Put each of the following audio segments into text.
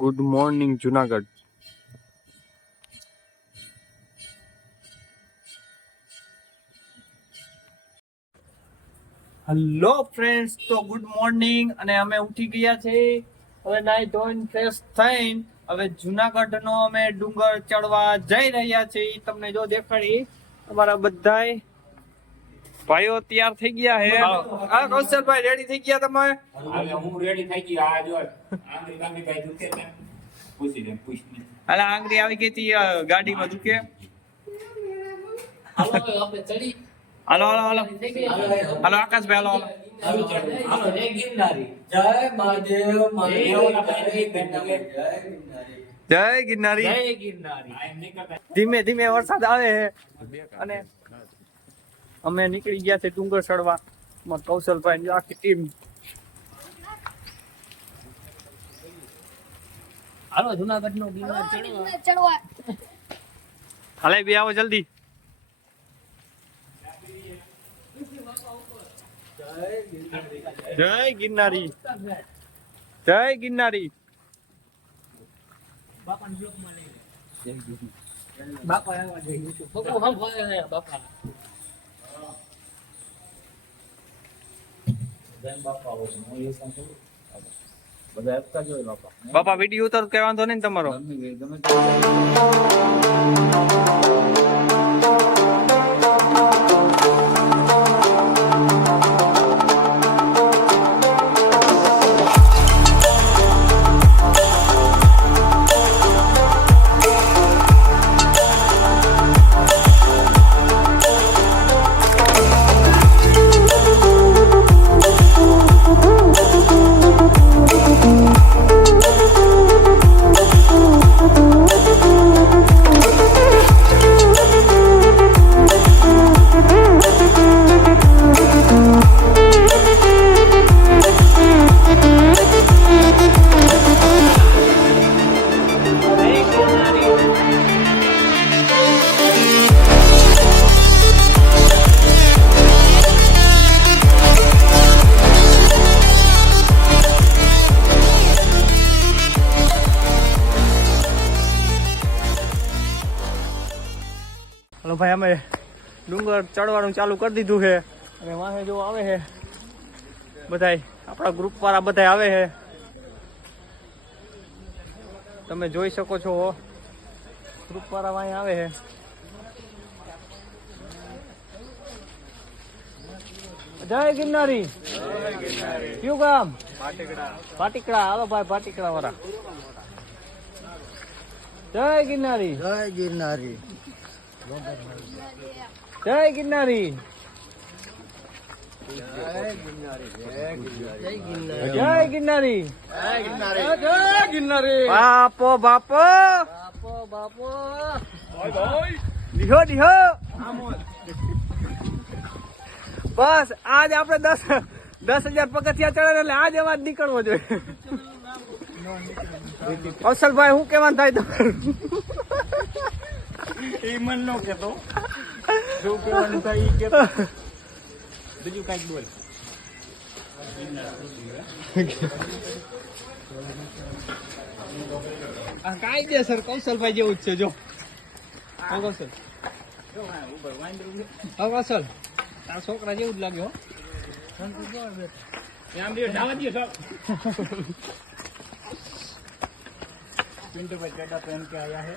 Good morning Junagadh. Hello friends, તો good morning. અને અમે ઉઠી ગયા છે. હવે નાઈ ધોઈને ફ્રેશ થઈને હવે જુનાગઢ નો અમે ડુંગર ચડવા જઈ રહ્યા છીએ. તમને જો દેખાડી અમારા બધાય ભાઈઓ તૈયાર થઈ ગયા છે. હા કૌશલભાઈ, રેડી થઈ ગયા તમે? હું રેડી થઈ ગયો. આ જો આંગળી કાંગળી કઈ દુખે છે? પૂછી દે, પૂછને. હાલા આંગળી આવી ગઈ હતી ગાડીમાં દુખે. હાલો આપણે ચડી. હાલો હાલો હાલો હાલો આકાશભાઈ, હાલો હાલો. હાલો જય ગિરનારી. જય મહાદેવ. જય ગિરનારી. જય ગિરનારી. આ એમ નહીં કરતા. ધીમે ધીમે વરસાદ આવે છે અને અમે નીકળી ગયા છે ડુંગર ચડવા. કૌશલભાઈ ની આખી ટીમ. હાલો જુનાગઢ નો ગિરનાર ચડવા. હાલે બી આવો જલ્દી. જય ગિરનારી. જય ગિરનારી. બાપાને જોક માં લઈ લે. બાપા આવવા જોઈએ. બકુ હમ ફરે બાપા. જય બાપા હો. હું એ સાંભળું. બધા આપતા જોય બાપા. બાપા વિડીયો ઉતાર કઈ વાંધો નહીં તમારો. ગમે હલો ભાઈ, અમે ડુંગર ચડવાનું ચાલુ કરી દીધું છે અને વાહે જો આવે છે બધાય, આપણા ગ્રુપ વાળા બધા આવે છે. તમે જોઈ શકો છો ગ્રુપ વાળા વાહે આવે છે. જય ગિરનારી. કયું ગામ? પાટીકડા. હાલો ભાઈ, પાટીકડા વાળા. જય ગિરનારી. જય ગિરનારી. જય ગિરનારી. જય ગિરનારી. જય ગિરનારી. બાપો બાપો બાપો. દીહો દીહો. બસ આજ આપણે 10,000 પગથિયા ચડે એટલે આજ અવાજ નીકળવો જોઈએ. કૌશલભાઈ, શું કેવાનું થાય તમારું? એ મન નો કેતો. શું કહેવાનું થાય ઈ કેતો. બીજું કાંઈક બોલ. આ કાયદેસર કૌશલભાઈ જેવું જ છે. જો કૌશલ, કૌશલ તારા છોકરા જેવું જ લાગે હો. આમ દે ડાવા દે સર. पिंटू भाई चड्डा पहन के आया है.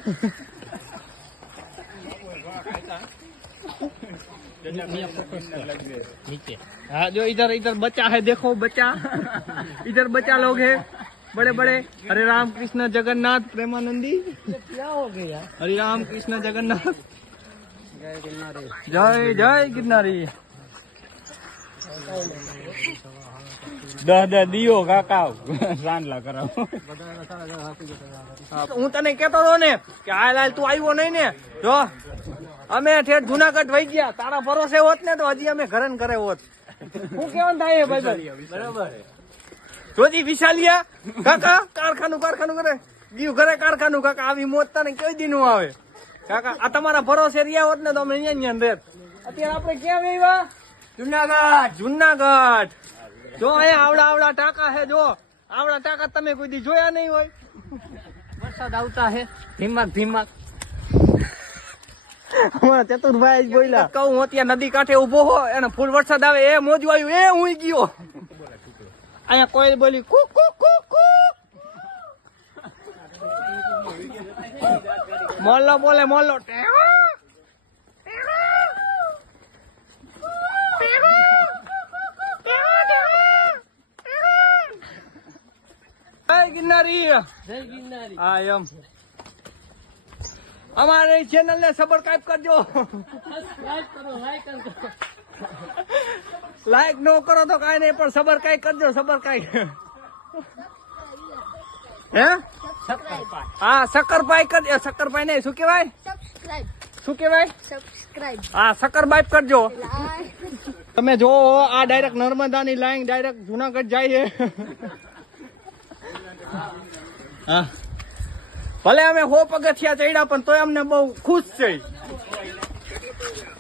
नीचे हाँ, जो इधर इधर बच्चा है, देखो बच्चा. इधर बच्चा लोग है बड़े बड़े. हरे राम कृष्ण जगन्नाथ प्रेमानंदी. क्या हो गया? हरे राम कृष्ण जगन्नाथ. जय गिरनारी. जय जय गिरनारी. 10 દિયો કાકા સાંડલા કરાવો. હું તને કેતો હતો ને કે હાલ હાલ તું આવ્યો નહીં ને. જો અમે ઠેઠ જુનાગઢ વહી ગયા. તારા ભરોસે હોત ને તો હજી અમે ઘરે ને ઘરે હોત. શું કેવાનું થાય ભાઈ? બરાબર. જોજી વિશાલિયા કાકા કારખાનું કરે. ગયું ઘરે કારખાનું. કાકા આવી મોત તને કઈ દી નું આવે કાકા? આ તમારા ભરોસે રહ્યા હોત ને તો અમે અહીંયા રેત. અત્યારે આપણે ક્યાં આવ્યા? જુનાગઢ. જો અહીંયા આવડા આવડા ટાંકા હે. જો આવડા તાકાત તમે કોઈ દી જોયા નહીં હોય. વરસાદ આવતા હે ધીમાક ધીમાક. અમારા ચતુરભાઈ જ બોલ્યા. કહું હું ત્યાં નદી કાંઠે ઉભો હો અને ફૂલ વરસાદ આવે એ મોજું આવ્યું એ હું ગયો. અહીંયા કોઈ બોલી કુ કુ કુ કુ. મોલ્લો બોલે મોલ્લો. જય ગિરનારી. જય ગિરનારી. હા એમ અમારી ચેનલ ને સબસ્ક્રાઇબ કરજો. લાઈક કરો લાઈક કરો. લાઈક નો કરો તો કાઈ નહીં પણ સબસ્ક્રાઇબ કરજો સબસ્ક્રાઇબ. હે હા શક્કરપાઈ કરજો. શક્કરપાઈ નહીં શું કેવાય સબસ્ક્રાઇબ શું કેવાય સબસ્ક્રાઇબ હા શક્કરબાઈ કરજો. લાઈક તમે જો આ ડાયરેક્ટ નર્મદાની લાઈન ડાયરેક્ટ જુનાગઢ જાય છે. હા ભલે અમે 100 પગથિયા ચડ્યા પણ તોય અમને બહુ ખુશ છે.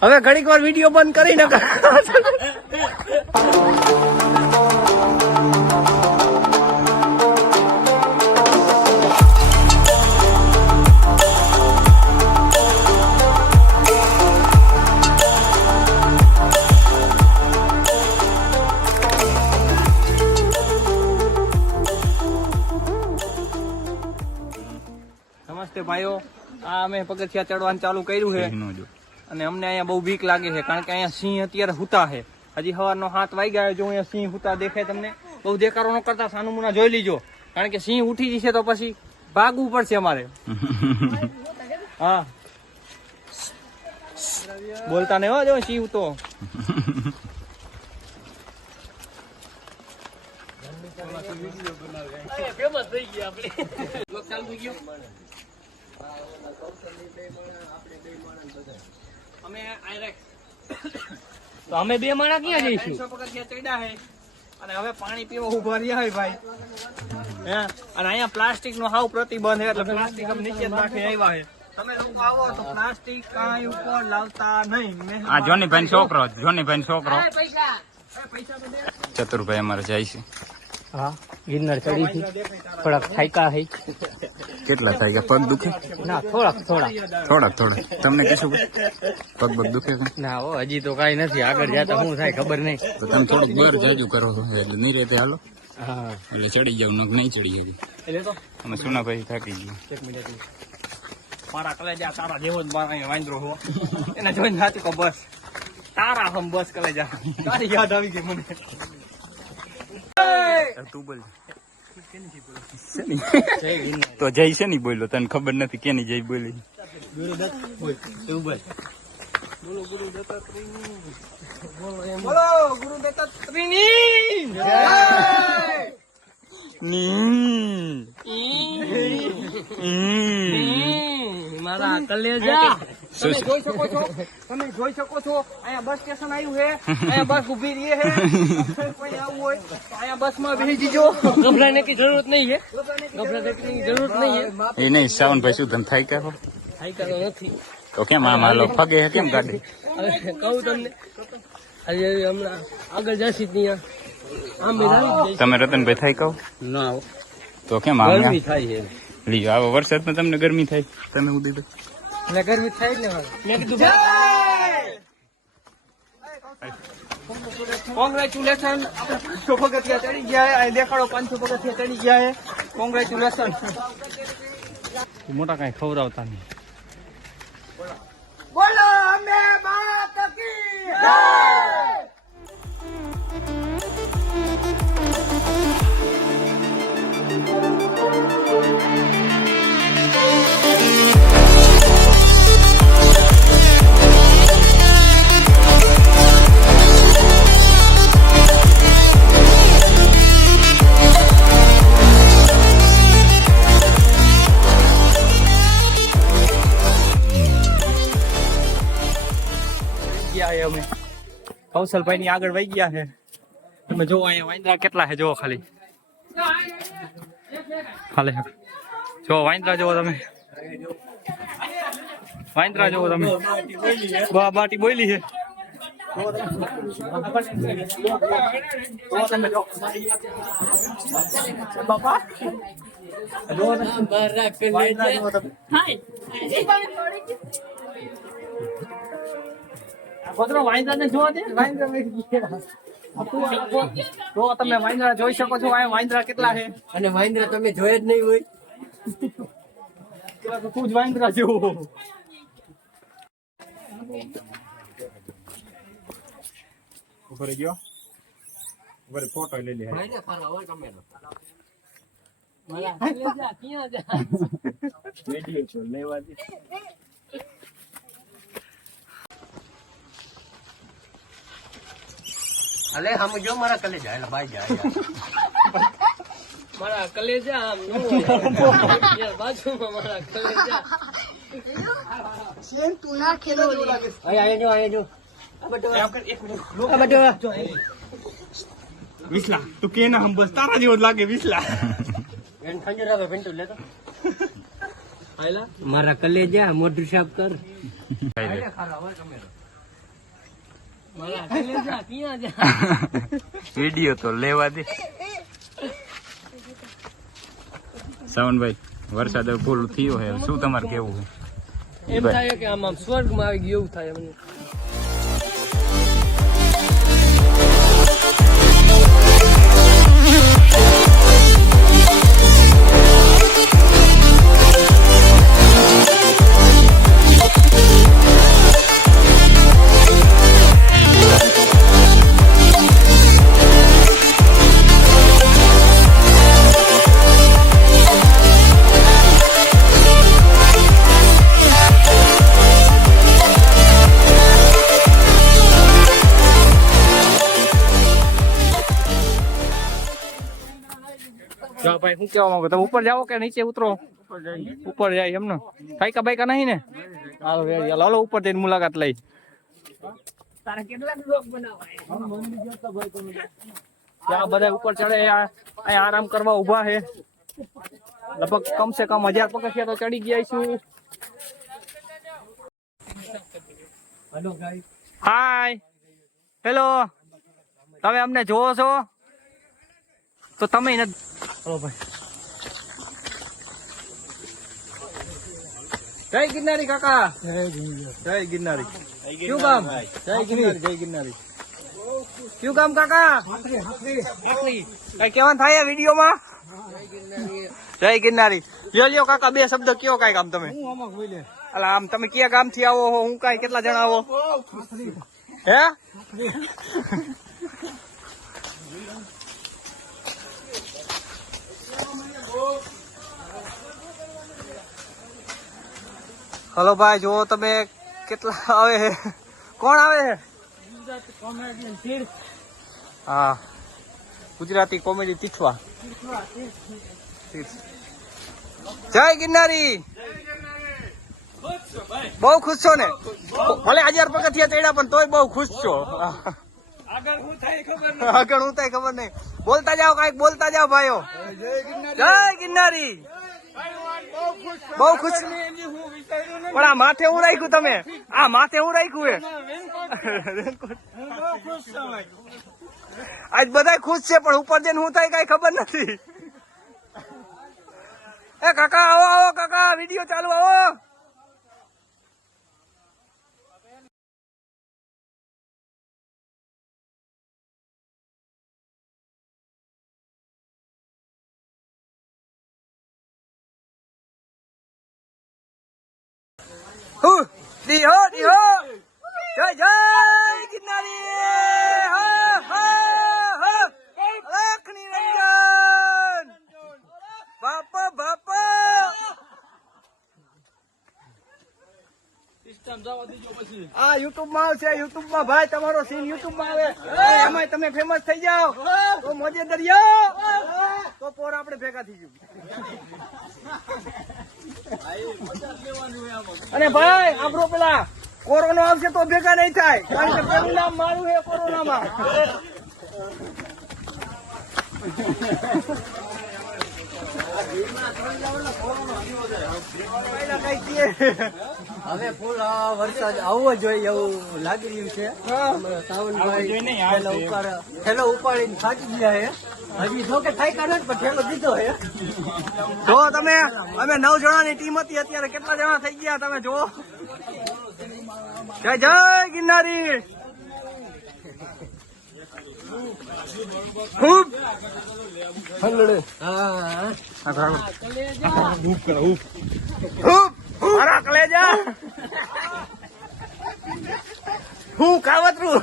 હવે ઘડીક વાર વિડીયો બંધ કરી નાખ. નમસ્તે ભાઈઓ, આ અમે પગથિયા ચડવાનું ચાલુ કર્યું છે અને અમને અહીંયા બહુ બીક લાગે છે કારણ કે અહીંયા સિંહ અત્યારે હુતા છે. હજી સવારનો 7 વાગ્યા જો અહીંયા સિંહ હુતા દેખાય તમને. બહુ દેખાડો ન કરતા સાનુમુના જોઈ લીજો કારણ કે સિંહ ઉઠી જશે તો પછી ભાગવું પડશે અમારે. હા બોલતા નહીં હો જો સિંહ તો. ફેમસ થઈ ગયા આપણે. ચાલુ થઈ ગયો. અમે તો અમે બે માણા ક્યાં જઈશું? 300 પગથિયા ચડ્યા છે અને હવે પાણી પીવા ઉભા રહ્યા હોય ભાઈ. હે અને અહીંયા પ્લાસ્ટિક નો હાવ પ્રતિબંધ છે એટલે પ્લાસ્ટિક અમે નીચે જ નાખી આવ્યા છે. તમે લોકો આવો તો પ્લાસ્ટિક કાંઈ ઉપર લાવતા નહીં. આ જોનીભાઈ છોકરો છોકરો પૈસા તો દે. ચતુરભાઈ અમારે જાય છે. હા ગિરનાર ચડી છે. થોડાક થાક્યા હે. કેટલા થાય ગયા? પગ દુખે? ના થોડાક થોડાક તમને કશું પગ દુખે કે? ના હો હજી તો કઈ નથી. આગળ જતા શું થાય ખબર નહીં. તો તમે થોડુંક બહાર જાજુ કરો છો એટલે નહીં રહેતે હાલો હા એટલે ચડી જાવ નહીં ચડી ગઈ. એટલે તો અમે સોનાભાઈ થાકી ગયું. એક મિનિટ મારા કલેજા તારા જેવો જ મારા અહીંયા વાંદરો હો એને જોઈને નાતી કો બસ તારા હમ બસ કલેજા તારી યાદ આવી ગઈ મને. તું બોલ. જય ગિરનાર. તો જય છે નહીં બોલ્યો, તને ખબર નથી કેની જય બોલી. બોલો ગુરુ દત્તાત્રેયની જય. મારા કલેજા. તમે જોઈ શકો છો અહીંયા બસ સ્ટેશન આવ્યું છે. અહીંયા બસ ઉભી રહી છે. કોઈ આવવું હોય તો અહીંયા બસમાં બેસી જજો. ગભરાને की जरूरत नहीं है. ગભરાને की जरूरत नहीं है. એ નહીં સાવનભાઈ શું તમે થાય કરો થાક્યા તો નથી. તો કેમ આમ હાલો ફગે છે કેમ ગાડી? હવે કહું તમને આજે હમણાં આગળ જશી ત્યાં આમ બેઠા તમે રતનભાઈ થાય કહો ના તો કેમ આમ ગરમી થાય છે. લીજો આવો વરસાદમાં તમને ગરમી થાય તમે ઉડી દો. એટલે ગરમી થાય જ ને મેં કીધું કોંગ્રેચ્યુલેશન. આપણે 500 પગથિયા ચડી ગયા છે. અહીં દેખાડો 500 પગથિયા ચડી ગયા છે. કોંગ્રેચ્યુલેશન. મોટા કઈ ખવડાવતા નહીં. બોલો અમે માત કી જય. અમે કૌશલભાઈ ની આગળ વહી ગયા છે. તમે જોવો અહીંયા વાંદરા કેટલા છે જોવો ખાલી જો વાંદરા જોવો તમે. વાંદરા જોવો તમે. બાટી બોલી છે. બાપા મારા કલેજા પત્રો વાંદરાને જોવા દે તો તમે વાંદરા જોઈ શકો છો આ વાંદરા કેટલા છે અને મહેન્દ્ર તમે જોયે જ નહીં હોય તું જ વાંદરા જેવો ઉપર ગયો ઉપર ફોટો લઈ લે મહેન્દ્ર ફાલા હોય કમેરો મારા કલેજા ક્યાં જા વિડિયો છો લેવા દે અલે હમ જો મારા કલેજા એટલે ભાઈ જાય મારા કલેજા આમ નો યાર બાજુમાં મારા કલેજા સેમ તું ના ખેલો આયા જો આ બધો વિસલા તું કે ના હમ બસ તારા જેવો જ લાગે વિસલા એન ખંજરા પિન્ટુ લેતો આયલા મારા કલેજા મોઢું સાફ કર ખાલા હોય કમેરો મારા કલેજા ક્યાં જા વિડિયો તો લેવા દે સાવનભાઈ વરસાદ હવે ફૂલ થયો છે શું તમારે કેવું એમ થાય કે આમ સ્વર્ગમાં આવી ગયું એવું થાય મને જો ભાઈ શું કેવા માંગો તમે ઉપર જાઓ કે નીચે ઉતરો ઉપર જાય એમને કાયકા બાયકા નહીં ને હાલો રેડી હાલો હાલો ઉપર જઈને મુલાકાત લઈ ત્યાં બધા ઉપર ચડે અહીંયા આરામ કરવા ઉભા છે લગભગ કમ સે કમ 1000 પગથિયા તો ચડી ગયા છું હાય હેલો તમે અમને જોવો છો તો તમે હલો ભાઈ જય ગિરનારી કાકા જય ગિરનારી કયું ગામ જય ગિરનારી કયું ગામ કાકા કઈ કેવાનું થાય વિડીયોમાં જય ગિરનારી લ્યો કાકા બે શબ્દ કયો કઈ ગામ તમે અલા આમ તમે કયા ગામ થી આવો હું કઈ કેટલા જણા આવો હે હલો ભાઈ જો તમે કેટલા આવે છે કોણ આવે છે હા ગુજરાતી કોમેડી તીઠવા જય ગિરનારી બહુ ખુશ છો ને ભલે 1000 પગથિયા ચડ્યા પણ તોય બહુ ખુશ છો આગળ શું થાય ખબર નહીં બોલતા જાઓ કઈક બોલતા જાઓ ભાઈઓ જય ગિરનારી બહુ ખુશ પણ આ માથે હું રાખ્યું તમે આ માથે હું રાખ્યું આજ બધા ખુશ છે પણ ઉપર જઈને હું થાય કઈ ખબર નથી એ કાકા આવો આવો કાકા વિડીયો ચાલુ આવો દીહો દીહો જય જય ગિરનારી લખની રંજન બાપા બાપા આ યુટ્યુબ માં આવશે યુટ્યુબ માં ભાઈ તમારો સીન યુટ્યુબ માં આવે એમાં તમે ફેમસ થઈ જાઓ તો મોજે દરિયો તો પોર આપણે ભેગા થઈ જવું અને ભાઈ આપણો પેલા કોરોના આવશે તો ભેગા નહીં થાય કારણ કે પેલું નામ મારું છે કોરોનામાં કઈ હવે ફૂલ વરસાદ આવવો જોઈએ એવું લાગી રહ્યું છે. સાવનભાઈ ઠેલો ઉપાડીને થાકી ગયા છે. હજી જો કે થાય કાઢે પણ ઠેલો દીધો છે. જો તમે અમે 9 જણાની ટીમ હતી, અત્યારે કેટલા જણા થઈ ગયા તમે જો. જય જય ગિરનારી. ખૂબ મારા કલેજા હું કાવતરું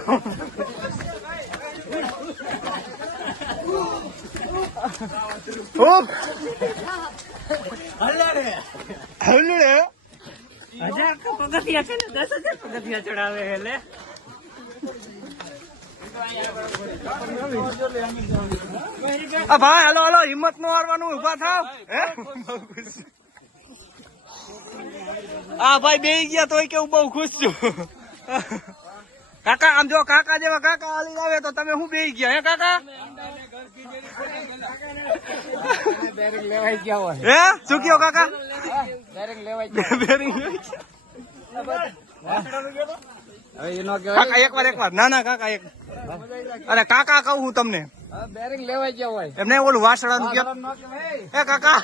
ખૂબ હલડે હજાર પગથિયા છે ને 10,000 પગથિયા ચડાવે એટલે ભાઈ હાલો હાલો હિંમત નો હારવાનું ઉભા થાવ. હા ભાઈ બેહી ગયા તોય કેવું બહુ ખુશ છું. કાકા આમ જો કાકા જેવા કાકા હાલી આવે તો તમે શું બેહી ગયા હે કાકા? હે શું કયો કાકા? કાકા એકવાર ના ના કાકા એક અરે કાકા કહું હું તમને બેરિંગ લેવાઈ ગયા હોય એમને ઓલું વાસણાનું કયો એ કાકા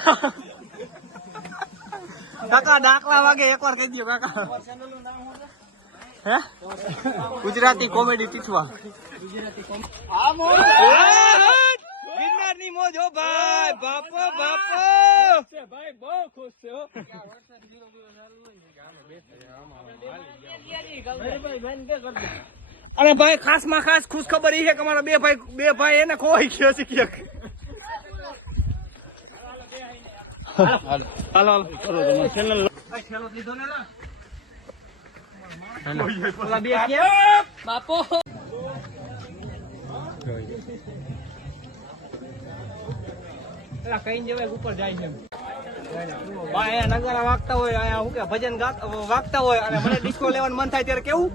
કાકા ડાકલા વાગે એકવાર કહી દો કાકા. હે ગુજરાતી કોમેડી ટીચવા ગિરનારની મોજ હો ભાઈ. બાપો બાપો ભાઈ બહુ ખુશ છે હો. અરે ભાઈ ખાસ માં ખાસ ખુશ ખબર એ છે કે અમારા બે ભાઈ એને ખોવાઈ ગયો છે ક્યાંક. હાલો હાલો ખેલો લીધો ને ઓલા બે ક્યાં બાપો એલા કઈ જવાય ઉપર જાય છે ભાઈ. અહીંયા નગારા વાગતા હોય, અહીંયા શું કે ભજન વાગતા હોય અને મને ડિસ્કો લેવાનું મન થાય ત્યારે કેવું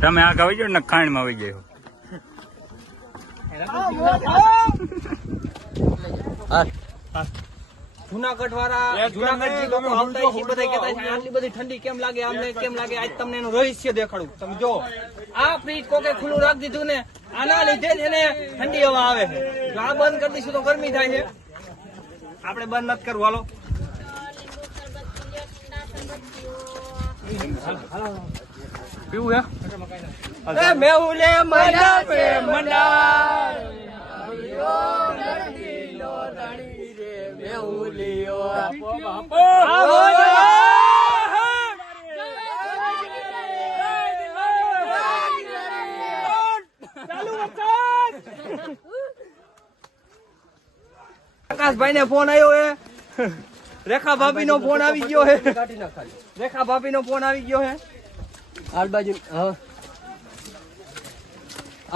તમે આ આવી જાવ ને ખાણ માં આવી જાય. જુનાગઢ વાળા જુનાગઢ લોકો આવતા હોય છે, બધા કહેતા છે આટલી બધી ઠંડી કેમ લાગે, આમને કેમ લાગે. આજ તમને એનું રહસ્ય દેખાડું. તમે જો આ ફ્રીજ કોકે ખુલ્લું રાખી દીધું ને આના લીધે જ એને ઠંડી હવા આવે છે. જો આ બંધ કરી દઈશું તો ગરમી થાય છે. આપણે બંધ નથી કરવું. હાલો પીવું હે મેહુલે મજા પ્રેમ મંડા આકાશભાઈ ને ફોન આવ્યો હે. રેખા ભાભી નો ફોન આવી ગયો હે. રેખા ભાભી નો ફોન આવી ગયો હે. હાલ બાજુ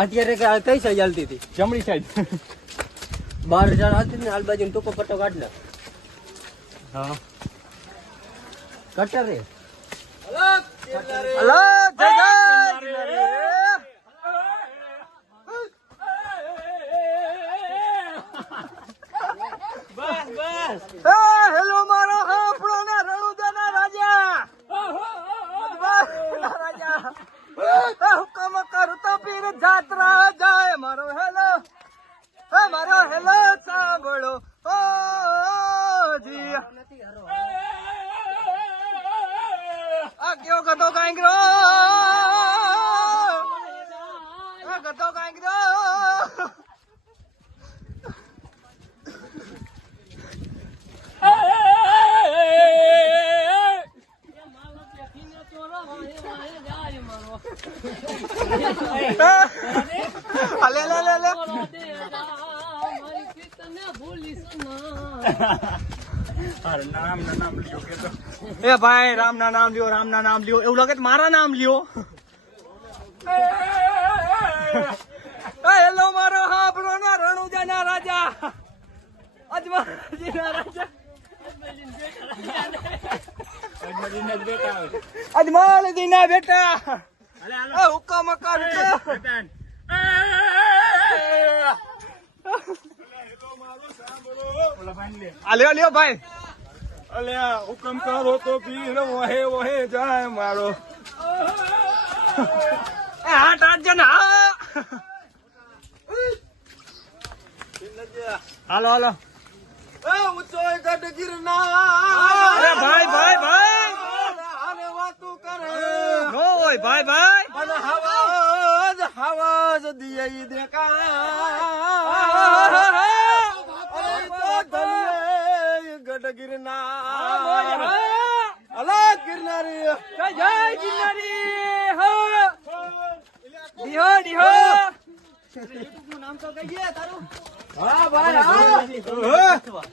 અત્યારે કઈ સાઈડ ચાલતી હતી? જમણી સાઈડ 12,000 હતી ને હાલ બાજુ ટૂંકો પટ્ટો કાઢ લે. હા કટર રે હલો જય જય હેલો મારો આપણો ને રણુદાના રાજા રાજા હુકમ કરું તો પીર જાત્રા જાય. મારો હેલો સાંભળો ઓ જી આ કયો ગતો કાંગરો ગતો કાંગરો લે લે લે લે એ ભાઈ રામ ના નામ લ્યો, રામ ના નામ લ્યો. એવું લાગે મારા નામ લ્યો. હેલો મારો હાબરો ના રણુજા ના રાજા અજમાજી ના રાજા અજમાલજી ના બેટા હુકમ કર આ લ્યો લ્યો ભાઈ. અલ્યા હુકમ કરો તો પીર વહે વહે જાય મારો. એ હા ટાટજો ને હા. હાલો હાલો. ઊંચો ગઢ ગિરનાર. અરે ભાઈ ભાઈ ભાઈ આને વાતું કરે. નો હોય ભાઈ ભાઈ. અને હવાજ દિયઈ દેકા. અરે તો ધન્ય ગઢ ગિરનાર. અલા ગિરનારી. જય ગિરનારી હો. દીહો દીહો. હા ભાઈ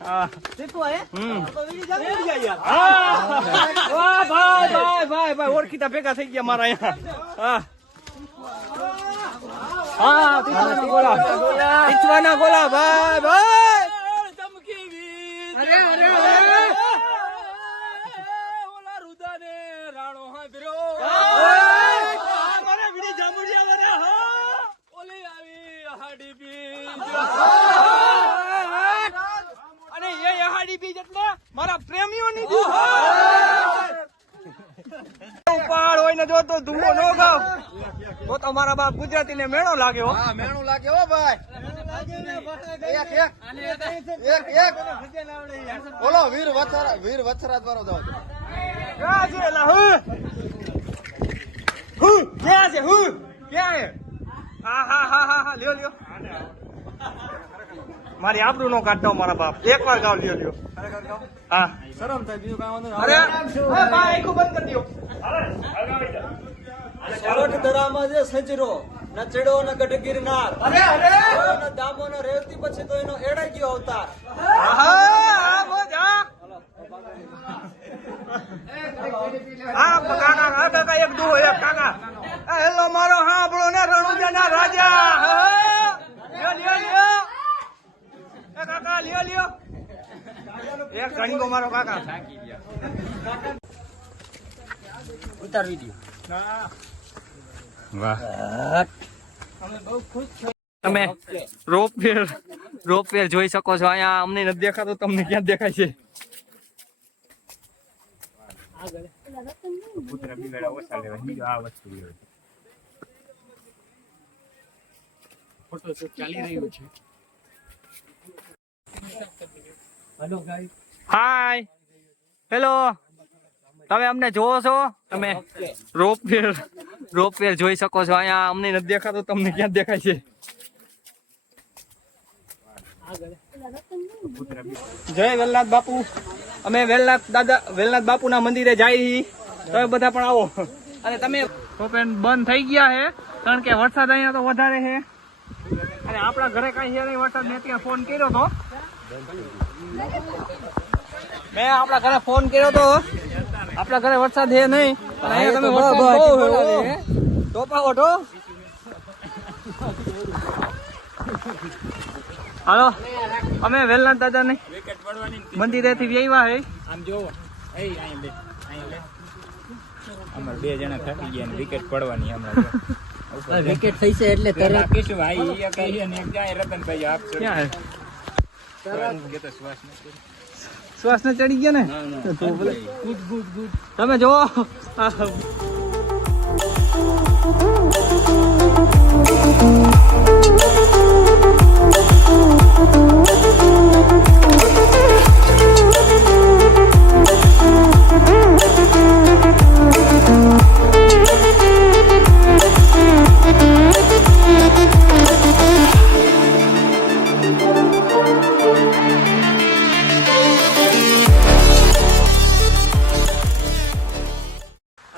હા. વાહ ભાઈ ભાઈ ભાઈ ભાઈ ઓળખીતા ભેગા થઈ ગયા મારા અહીંયા. હા તીસવાના ગોળા. તીસવાના ગોળા ભાઈ ભાઈ. અરે અરે અરે. ઓલા રુદાને રાણો હાંભરો. મારે વીડી જામુડિયા મારે હા. ઓલી આવી હાડી બી. અને એ યહાડી બીજ એટલે મારા પ્રેમીઓની ઉપાડ હોય ને જો તો ધૂમો નો ગાવ તો તમારા બાપ ગુજરાતી ને મેળો લાગ્યો. હા મેણું લાગે હો ભાઈ. એક બોલો વીર વત્સરાજ વાળો જાવ. ક્યાં છે એલા હું ક્યાં છે હું ક્યાં હે. હા હા હા હા હા લ્યો લ્યો. મારી આબરૂ નો કાઢતો મારા બાપ. એક વાર ગાવ લ્યો લ્યો. હા શરમ થાય બીજું કામ નથી. અરે બા આખું બંધ કરી દો. સોરઠ દરામાં જે સજરો નચડો ને ગઢ ગિરનાર. અરે અરે દામો ને રેવતી પછી તો એનો એડાઈ ગયો અવતાર. હા મોજ હા. હા કાકા હા કાકા એક દુહો એક કાકા. હેલો મારો હાંભળો ને રણુજાના રાજા. લ્યો લ્યો લ્યો. એ કાકા લ્યો લ્યો. એક ઘણીગો મારો કાકા. ઉતાર વિડિયો. તમે રોપવેર જોઈ શકો છો. અહીંયા અમને નથી દેખાતો, તમને ક્યાં દેખાય છે? Hi hello. તમે અમને જોવો છો? તમે રોપવેર જોઈ શકો છો. અહીંયા અમને નથી દેખાતો, તમને ક્યાં દેખાય છે? જય વેલનાથ બાપુ. અમે વેલનાથ બાપુના મંદિરે જઈએ. તમે બધા પણ આવો. અને તમે બંધ થઈ ગયા છે કારણ કે વરસાદ અહીંયા તો વધારે છે. અને આપણા ઘરે કઈ છે નહીં વરસાદ. મેં ત્યાં ફોન કર્યો હતો. મેં આપણા ઘરે ફોન કર્યો હતો. આપણા ઘરે વરસાદ છે નહીં. અહીંયા તમે વરસાદ બહુ ટોપાવટો. હાલો અમે વેલનાથ દાદા ને મંદિરે થી આવ્યા હે. આમ જોવો અમારે 2 જણા થકી ગયા ને વિકેટ પડવાની હમણાં. વિકેટ થઈ છે એટલે તરત કીશું ભાઈ એક કહીએ ને એક જાય રતનભાઈ આપશો. ક્યાં હે? કેતો શ્વાસ નથી. શ્વાસ ને ચડી ગયા ને. તમે જોવો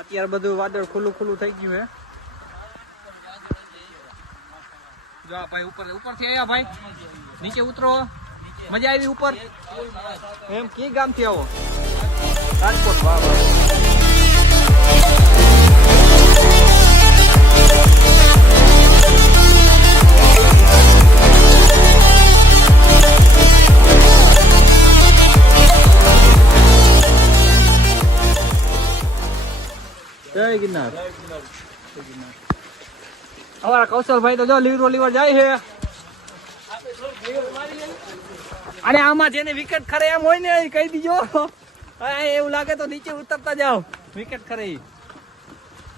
અત્યારે બધું વાદળ ખુલ્લું થઈ ગયું હે. જો આ ભાઈ ઉપર થી આવ્યા ભાઈ. નીચે ઉતરો. મજા આવી ઉપર એમ? કી ગામ થી આવો? રાજકોટ. વાહ વાહ. જય ગિરનાર. અમારા કૌશલભાઈ તો જો લીવર જાય છે. અને આમાં જેને વિકેટ ખરે એમ હોય ને એ કહી દીજો. હા, એવું લાગે તો નીચે ઉતરતા જાઓ વિકેટ ખરે ઈ.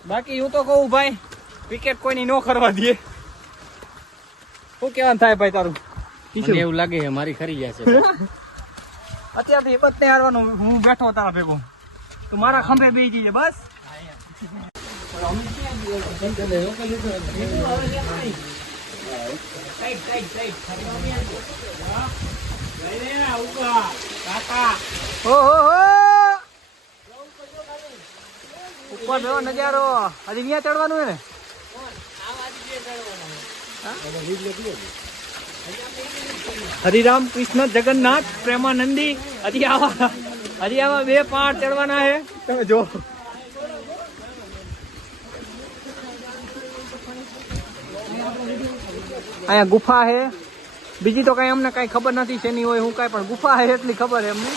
બાકી હું તો કહું ભાઈ વિકેટ કોઈની નો ખરવા દે. શું કેવાનું થાય ભાઈ તારું? મને એવું લાગે છે મારી ખરી જશે. અત્યારથી હિંમત નહીં હારવાનું. હું બેઠો તારા ભેગો તું મારા ખંભે બેસી જઈએ બસ. ઉપર જોવો નજારો. હજી ત્યાં ચડવાનું હે ને? હરિરામ કૃષ્ણ જગન્નાથ પ્રેમાનંદી હજી આવા 2 પહાડ ચડવાના છે. તમે જો અહીંયા ગુફા છે. બીજી તો કઈ અમને કઈ ખબર નથી શેની હોય હું કઈ, પણ ગુફા છે એટલી ખબર છે અમને.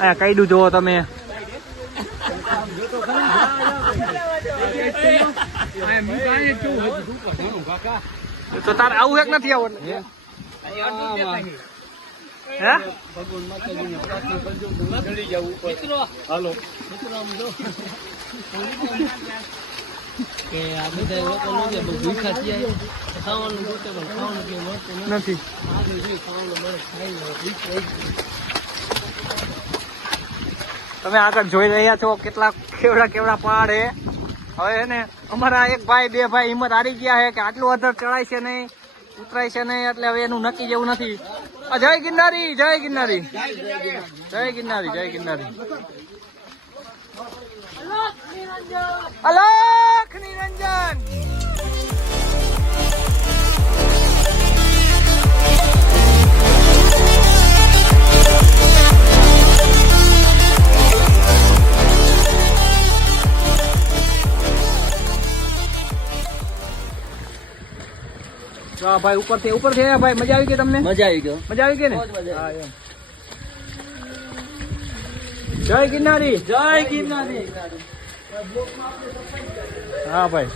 અહીંયા કઈડું જોવો તમે. તો તારે આવું એક નથી આવવાનું હે? હાલો કે આ બધા લોકો જે ભૂખા થયા ખાવાનું ગોતે પણ ખાવાનું કે મળતું નથી. ખાવાનું મળે ખાઈ તમે આગળ જોઈ રહ્યા છો કેટલા કેવડા પહાડ છે. હવે છે ને અમારા 1 ભાઈ 2 ભાઈ હિંમત હારી ગયા છે કે આટલું અધર ચડાય છે નહીં, ઉતરાય છે નહીં, એટલે હવે એનું નક્કી જેવું નથી. જય ગિરનારી, જય ગિરનારી, જય ગિરનારી, જય ગિરનારી. અલખ નિરંજન. વાહ ભાઈ, ઉપરથી આવ્યા ભાઈ. મજા આવી ગઈ તમને? મજા આવી ગયો. મજા આવી ગઈ ને? હા, એમ. જય ગિરનારી, જય ગિરનારી. હા ભાઈ.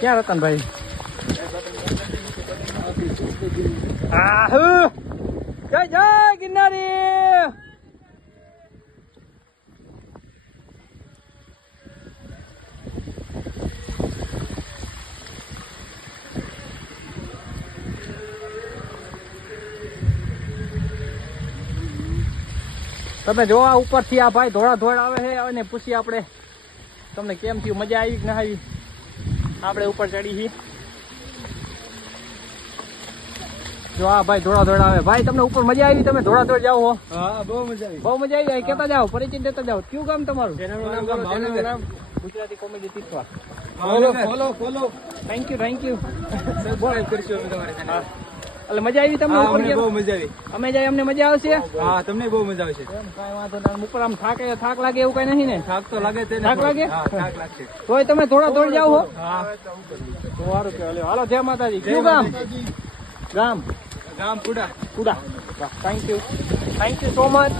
ક્યાં રતનભાઈ? જય જય ગિરનારી. તમે જો આ ઉપરથી આ ભાઈ ધોળા ધોળ આવે છે અને પૂછી આપણે તમને કેમ થયું, મજા આવી કે ના આવી? આપણે ઉપર ચડી છીએ. જો આ ભાઈ ધોળા ધોળ આવે. ભાઈ તમને ઉપર મજા આવી? તમે ધોળા ધોળ જાઓ હો? હા, બહુ મજા આવી. બહુ મજા આવી. કેતા જાઓ, પરિચય દેતા જાઓ. કયું ગામ તમારું? ભાવનગર. ગુજરાતી કોમેડી તીર્થવા. ફોલો. Thank you. સબસ્ક્રાઇબ કરશો અમે તમારી ચેનલ. એટલે મજા આવી તમને? ઉપર અમને ગયા? બહુ મજા આવી. અમે જાય અમને મજા આવશે. હા, તમને બહુ મજા આવશે. એમ કાંઈ વાંધો નહીં. ઉપર આમ થાક લાગે એવું કઈ નથી ને? થાક તો લાગે છે ને. થાક લાગે? હા, થાક લાગશે. તોય તમે થોડા થોડ જાઓ હો? હા. તો સારું કહેવાય. હાલો, જય માતાજી. કયું ગામ? ગામ ગામ પુડા. Thank you so much.